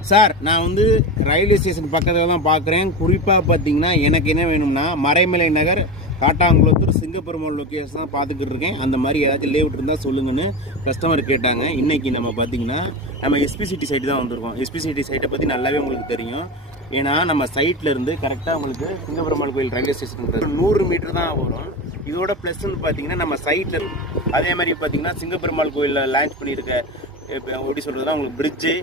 Sir நான் வந்து railway station பக்கத்தில் தான் பார்க்குறேன். குறிப்பாக பார்த்தீங்கன்னா எனக்கு என்ன வேணும்னா மறைமலை நகர் காட்டாங்குளத்தூர் சிங்கப்பெருமாள் லொக்கேஷன் தான் பார்த்துக்கிட்டு இருக்கேன். அந்த மாதிரி ஏதாச்சும் லேஅவுட் இருந்தால் சொல்லுங்கன்னு கஸ்டமர் கேட்டாங்க. இன்றைக்கி நம்ம பார்த்தீங்கன்னா நம்ம எஸ்பிசிடி சைட்டு தான் வந்திருக்கோம். எஸ்பிசிடி சைட்டை பற்றி நல்லாவே உங்களுக்கு தெரியும். ஏன்னா நம்ம சைட்டில் இருந்து கரெக்டாக உங்களுக்கு சிங்கப்பெருமாள் கோயில் ரயில்வே ஸ்டேஷன் 100 மீட்டர் தான் வரும். இதோட ப்ளஸ் வந்து பார்த்தீங்கன்னா நம்ம சைட்டில் அதே மாதிரி பார்த்தீங்கன்னா சிங்கப்பெருமாள் கோயிலில் லான்ச் பண்ணியிருக்க எப்படி சொல்கிறதுனா உங்களுக்கு பிரிட்ஜு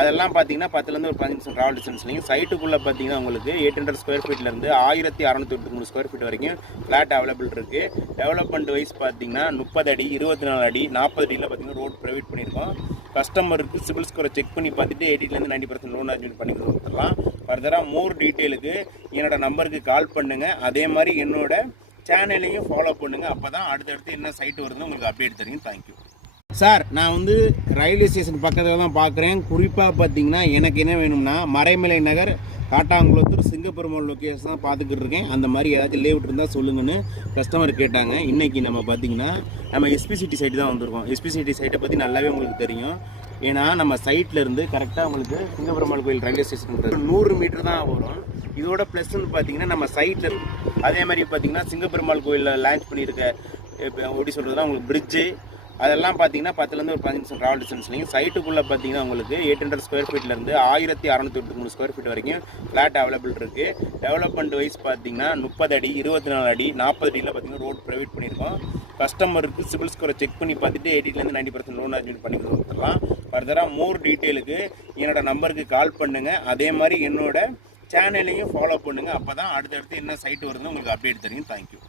அதெல்லாம் பார்த்தீங்கன்னா 10லேருந்து ஒரு 15 நிமிஷம் ட்ராவல் டிஸ்டன்ஸ்லையும் சைட்டுக்குள்ளே பார்த்தீங்கன்னா உங்களுக்கு 800 ஸ்கொயர் ஃபீட்லேருந்து 1693 ஸ்கொயர் ஃபீட் வரைக்கும் ஃப்ளாட் அவைலபிள் இருக்குது. டெவலப்மெண்ட் வைஸ் பார்த்தீங்கன்னா 30 அடி 24 அடி 40 அடியில் பார்த்தீங்கன்னா ரோட் ப்ரொவைட் பண்ணியிருக்கோம். கஸ்டமருக்கு சிபில் ஸ்கோரை செக் பண்ணி பார்த்துட்டு 80லேருந்து 90% லோன் அரேஞ்ச்மெண்ட் பண்ணி கொடுத்துடலாம். ஃபர்தராக மோர் டீட்டெயிலுக்கு என்னோட நம்பருக்கு கால் பண்ணுங்கள். அதே மாதிரி என்னோட சேனலையும் ஃபாலோ பண்ணுங்கள். அப்போ தான் அடுத்தடுத்து என்ன சைட்டு வருதுன்னு உங்களுக்கு அப்டேட் தெரியும். Thank you sir. நான் வந்து ரயில்வே ஸ்டேஷன் பக்கத்தில் தான் பார்க்குறேன். குறிப்பாக பார்த்தீங்கன்னா எனக்கு என்ன வேணும்னா மறைமலை நகர் காட்டாங்குளத்தூர் சிங்கப்பெருமாள் லொக்கேஷன் தான் பார்த்துக்கிட்டு இருக்கேன். அந்த மாதிரி ஏதாச்சும் லேஅவுட் இருந்தால் சொல்லுங்கன்னு கஸ்டமர் கேட்டாங்க. இன்றைக்கி நம்ம பார்த்தீங்கன்னா நம்ம எஸ்பிசிடி சைட்டு தான் வந்திருக்கோம். எஸ்பிசிடி சைட்டை பற்றி நல்லாவே உங்களுக்கு தெரியும். ஏன்னா நம்ம சைட்டில் இருந்து கரெக்டாக உங்களுக்கு சிங்கப்பெருமாள் கோயில் ரயில்வே ஸ்டேஷன் 100 மீட்டர் தான் வரும். இதோட ப்ளஸ் வந்து பார்த்தீங்கன்னா நம்ம சைட்டில் அதே மாதிரி பார்த்தீங்கன்னா சிங்கப்பெருமாள் கோயிலில் லான்ச் பண்ணியிருக்க எப்படி சொல்கிறதுனா உங்களுக்கு பிரிட்ஜு அதெல்லாம் பார்த்தீங்கன்னா 10லேருந்து ஒரு 15 நிமிஷம் ட்ராவல் டிஸ்டன்ஸ்லையும் சைட்டுக்குள்ளே பார்த்தீங்கன்னா உங்களுக்கு 800 ஸ்கொயர் ஃபீட்லேருந்து 1693 ஸ்கொயர் ஃபீட் வரைக்கும் ஃப்ளாட் அவைலபிள் இருக்குது. டெவலப்மெண்ட் வைஸ் பார்த்தீங்கன்னா 30 அடி 24 அடி 40 அடியில் பார்த்தீங்கன்னா ரோட் ப்ரொவைட் பண்ணியிருக்கோம். கஸ்டமருக்கு சிபில் ஸ்கோரை செக் பண்ணி பார்த்துட்டு 80லேருந்து 90% லோன் அரேஞ்ச்மெண்ட் பண்ணி கொடுத்துடலாம். ஃபர்தராக மோர் டீட்டெயிலுக்கு என்னோட நம்பருக்கு கால் பண்ணுங்கள். அதே மாதிரி என்னோட சேனலையும் ஃபாலோ பண்ணுங்கள். அப்போ தான் அடுத்தடுத்து என்ன சைட்டு வருதுன்னு உங்களுக்கு அப்டேட் தெரியும். தேங்க்யூ.